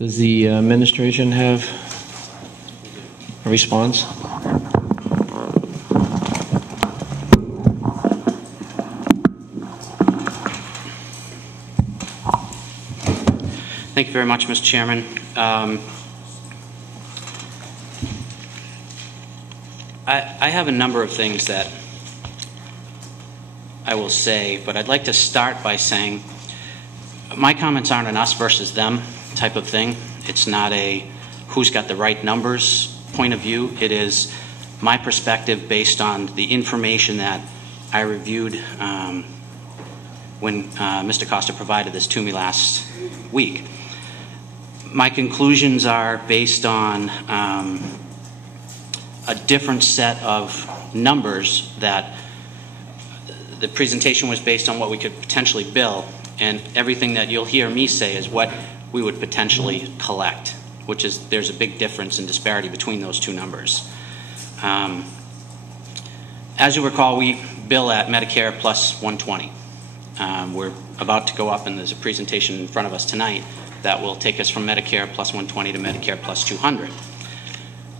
Does the administration have a response? Thank you very much, Mr. Chairman. I have a number of things that I will say, but I'd like to start by saying my comments aren't an us versus them type of thing. It's not a who's got the right numbers point of view. It is my perspective based on the information that I reviewed when Mr. Costa provided this to me last week. My conclusions are based on a different set of numbers. That the presentation was based on what we could potentially bill, and everything that you'll hear me say is what we would potentially collect, which is there's a big difference in disparity between those two numbers. As you recall, we bill at Medicare plus 120. We're about to go up, and there's a presentation in front of us tonight that will take us from Medicare plus 120 to Medicare plus 200.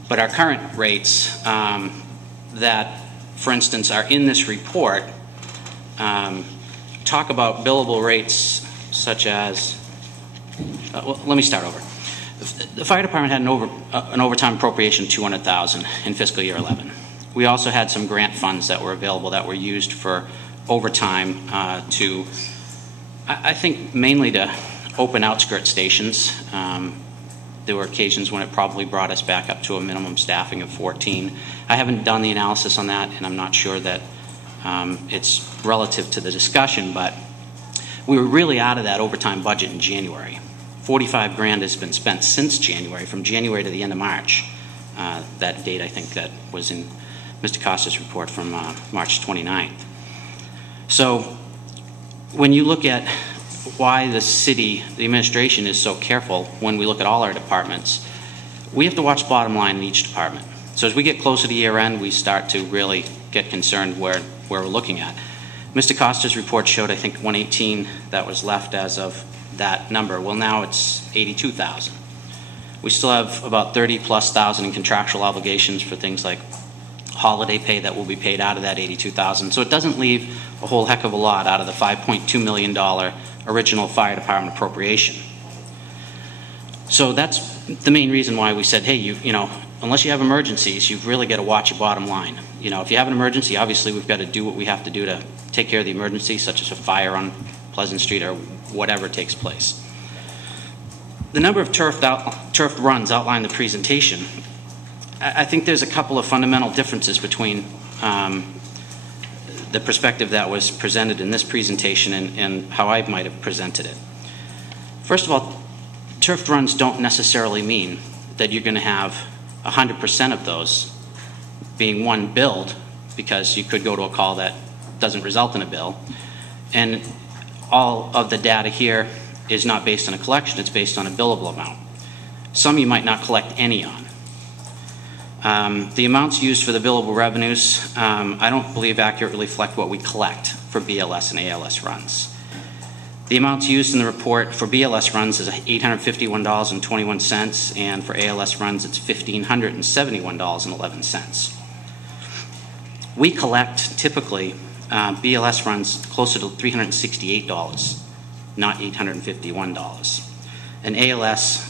But our current rates that, for instance, are in this report talk about billable rates such as, well, let me start over. The fire department had an overtime appropriation of $200,000 in fiscal year 11. We also had some grant funds that were available that were used for overtime to, I think, mainly to open outskirt stations. There were occasions when it probably brought us back up to a minimum staffing of 14. I haven't done the analysis on that, and I'm not sure that it's relative to the discussion, but we were really out of that overtime budget in January. 45 grand has been spent since January, from January to the end of March. That date, I think, that was in Mr. Costa's report from March 29th. So when you look at why the city, the administration is so careful when we look at all our departments, we have to watch bottom line in each department. So as we get closer to year end, we start to really get concerned where we're looking at. Mr. Costa's report showed, I think, 118 that was left as of that number. Well, now it's 82,000. We still have about 30,000+ in contractual obligations for things like holiday pay that will be paid out of that 82,000. So it doesn't leave a whole heck of a lot out of the $5.2 million original fire department appropriation. So that's the main reason why we said, hey, you know, unless you have emergencies, you've really got to watch your bottom line. You know, if you have an emergency, obviously we've got to do what we have to do to take care of the emergency, such as a fire on Pleasant Street or whatever takes place. The number of turfed runs outlined in the presentation. I think there's a couple of fundamental differences between the perspective that was presented in this presentation and how I might have presented it. First of all, turfed runs don't necessarily mean that you're going to have 100% of those being one billed, because you could go to a call that doesn't result in a bill. And all of the data here is not based on a collection, it's based on a billable amount. Some you might not collect any on. The amounts used for the billable revenues, I don't believe accurately reflect what we collect for BLS and ALS runs. The amounts used in the report for BLS runs is $851.21, and for ALS runs it's $1,571.11. We collect typically BLS runs closer to $368, not $851. And ALS,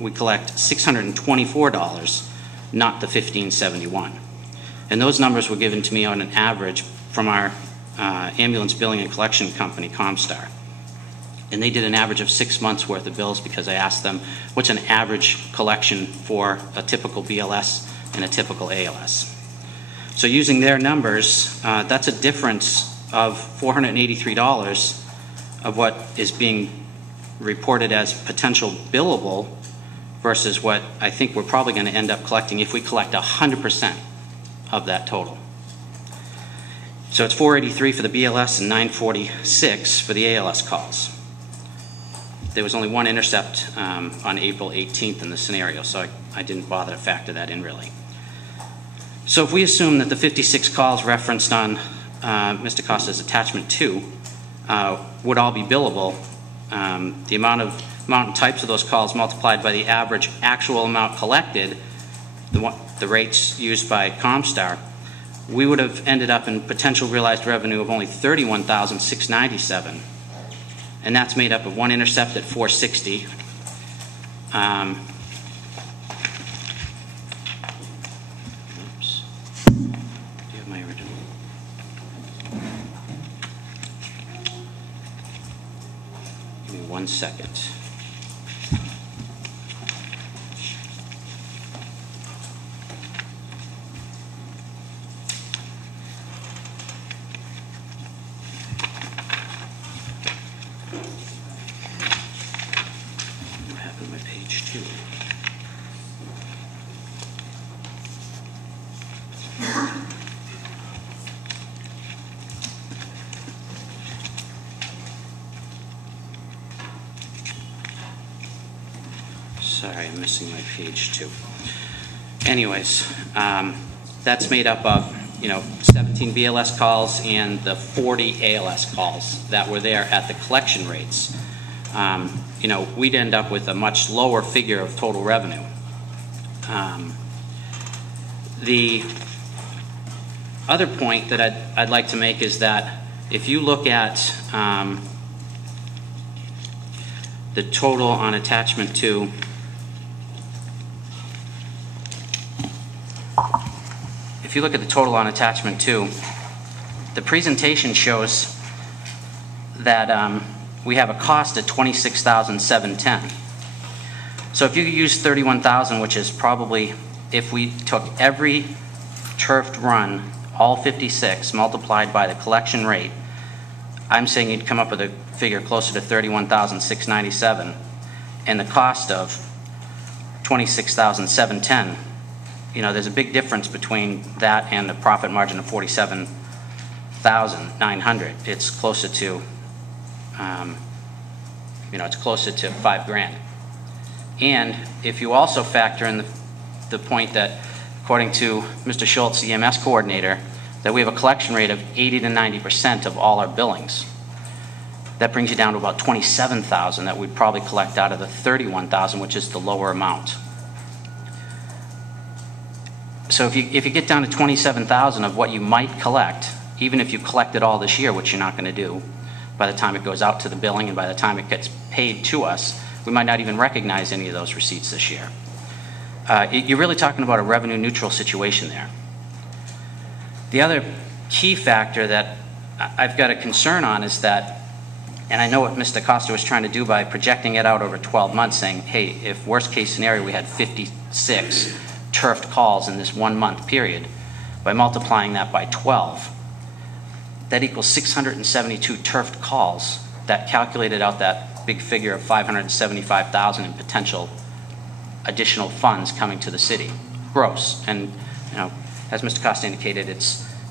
we collect $624, not the $1,571. And those numbers were given to me on an average from our ambulance billing and collection company, Comstar. And they did an average of 6 months worth of bills, because I asked them what's an average collection for a typical BLS and a typical ALS. So using their numbers, that's a difference of $483 of what is being reported as potential billable versus what I think we're probably going to end up collecting if we collect 100% of that total. So it's $483 for the BLS and $946 for the ALS calls. There was only one intercept on April 18th in the scenario, so I didn't bother to factor that in really. So if we assume that the 56 calls referenced on Mr. Costa's attachment 2 would all be billable, the amount of amount and types of those calls multiplied by the average actual amount collected, the rates used by ComStar, we would have ended up in potential realized revenue of only $31,697. And that's made up of one intercept at 460. Oops. Do you have my original? Give me 1 second. What happened to my page 2? Sorry, I'm missing my page 2. Anyways, that's made up of 17 BLS calls and the 40 ALS calls that were there at the collection rates. We'd end up with a much lower figure of total revenue. The other point that I'd like to make is that if you look at the total on attachment 2, if you look at the total on attachment 2, the presentation shows that we have a cost at $26,710. So if you use 31,000, which is probably, if we took every turfed run, all 56, multiplied by the collection rate, I'm saying you'd come up with a figure closer to 31,697, and the cost of 26,710. There's a big difference between that and the profit margin of 47,900. It's closer to, it's closer to $5,000. And if you also factor in the point that, according to Mr. Schultz, the EMS coordinator, that we have a collection rate of 80 to 90% of all our billings, that brings you down to about 27,000 that we'd probably collect out of the 31,000, which is the lower amount. So if you get down to 27,000 of what you might collect, even if you collect it all this year, which you're not going to do, by the time it goes out to the billing and by the time it gets paid to us, we might not even recognize any of those receipts this year. You're really talking about a revenue neutral situation there. The other key factor that I've got a concern on is that, and I know what Mr. Costa was trying to do by projecting it out over 12 months, saying, hey, if worst case scenario we had 56 turfed calls in this 1 month period, by multiplying that by 12, that equals 672 turfed calls that calculated out that big figure of 575,000 in potential additional funds coming to the city, gross. And as Mr. Costa indicated,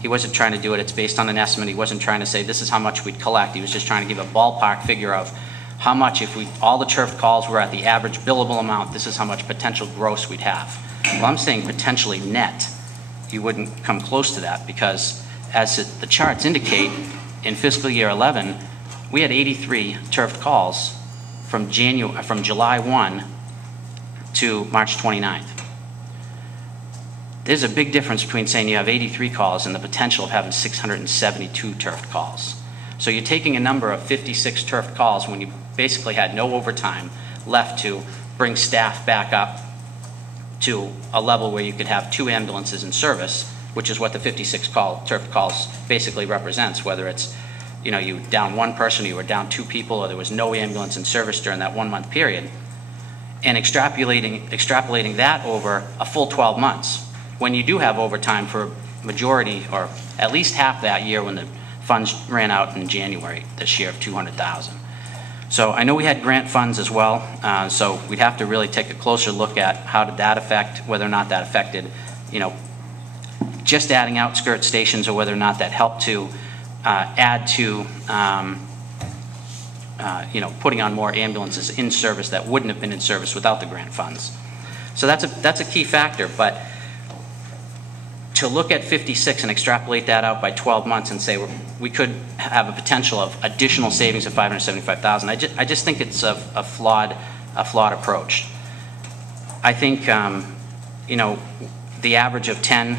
he wasn't trying to do it, it's based on an estimate. He wasn't trying to say this is how much we'd collect. He was just trying to give a ballpark figure of how much, if all the turfed calls were at the average billable amount, this is how much potential gross we'd have. Well, I'm saying potentially net. You wouldn't come close to that, because as the charts indicate, in fiscal year 11, we had 83 turfed calls from July 1 to March 29th. There's a big difference between saying you have 83 calls and the potential of having 672 turfed calls. So you're taking a number of 56 turfed calls when you basically had no overtime left to bring staff back up to a level where you could have 2 ambulances in service, which is what the 56 turfed calls basically represents, whether it's you down 1 person, you were down 2 people, or there was no ambulance in service during that 1 month period, and extrapolating that over a full 12 months. When you do have overtime for a majority, or at least half that year when the funds ran out in January this year of 200,000. So I know we had grant funds as well, so we'd have to really take a closer look at how did that affect, whether or not that affected, just adding outskirt stations, or whether or not that helped to add to, putting on more ambulances in service that wouldn't have been in service without the grant funds. So that's a key factor. But to look at 56 and extrapolate that out by 12 months and say we could have a potential of additional savings of $575,000, I just think it's a flawed approach. I think you know, the average of 10,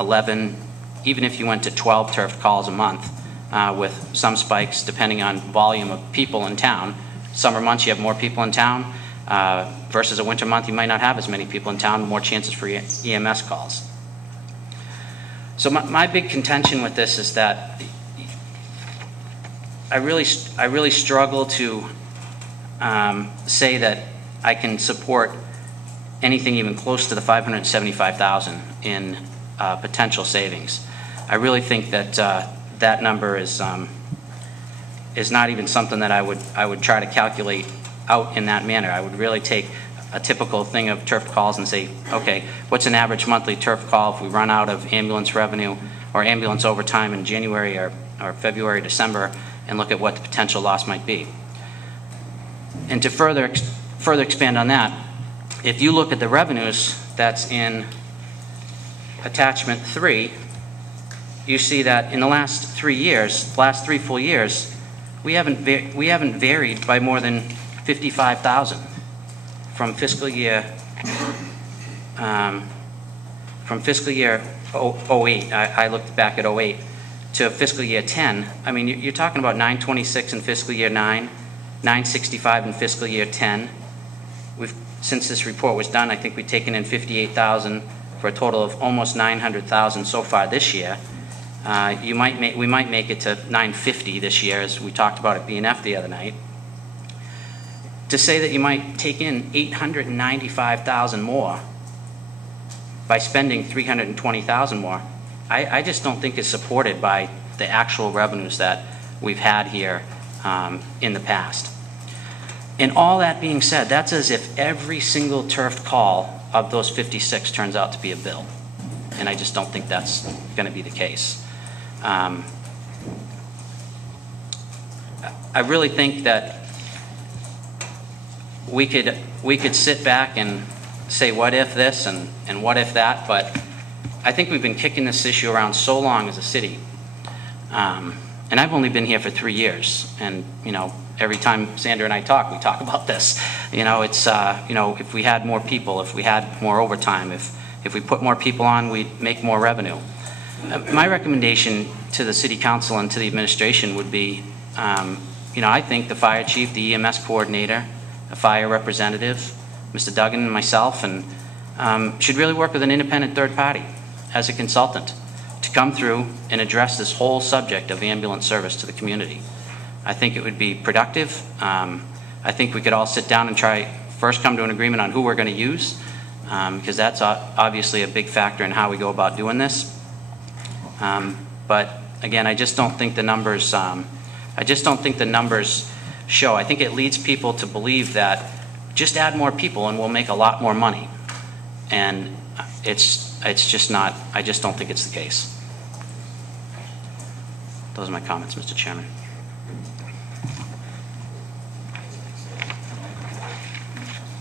11, even if you went to 12 turf calls a month, with some spikes depending on volume of people in town. Summer months you have more people in town, versus a winter month you might not have as many people in town, more chances for EMS calls. So my big contention with this is that I really struggle to say that I can support anything even close to the $575,000 in potential savings. I really think that that number is not even something that I would try to calculate out in that manner. I would really take a typical thing of turf calls and say, okay, what's an average monthly turf call if we run out of ambulance revenue or ambulance overtime in January or February, December, and look at what the potential loss might be. And to further expand on that, if you look at the revenues that's in attachment 3, you see that in the last 3 years, last 3 full years, we haven't varied by more than $55,000 from fiscal year 08. I looked back at 08 to fiscal year 10. I mean, you're talking about 926 in fiscal year 9, 965 in fiscal year 10. Since this report was done, I think we've taken in $58,000 for a total of almost $900,000 so far this year. We might make it to $950 this year, as we talked about at B&F the other night. To say that you might take in $895,000 more by spending $320,000 more, I just don't think is supported by the actual revenues that we've had here in the past. And all that being said, that's as if every single turf call of those 56 turns out to be a bill. And I just don't think that's going to be the case. I really think that we could sit back and say what if this and what if that, but I think we've been kicking this issue around so long as a city. And I've only been here for 3 years, and you know, every time Sandra and I talk, we talk about this. You know, it's you know, if we had more people, if we had more overtime, if we put more people on, we'd make more revenue. My recommendation to the City Council and to the administration would be, you know, I think the fire chief, the EMS coordinator, a fire representative, Mr. Duggan and myself, and should really work with an independent third party as a consultant to come through and address this whole subject of ambulance service to the community. I think it would be productive. I think we could all sit down and try first come to an agreement on who we're going to use, because that's obviously a big factor in how we go about doing this. But again, I just don't think the numbers. I just don't think the numbers show. I think it leads people to believe that just add more people and we'll make a lot more money, and it's just not. I just don't think it's the case. Those are my comments, Mr. Chairman.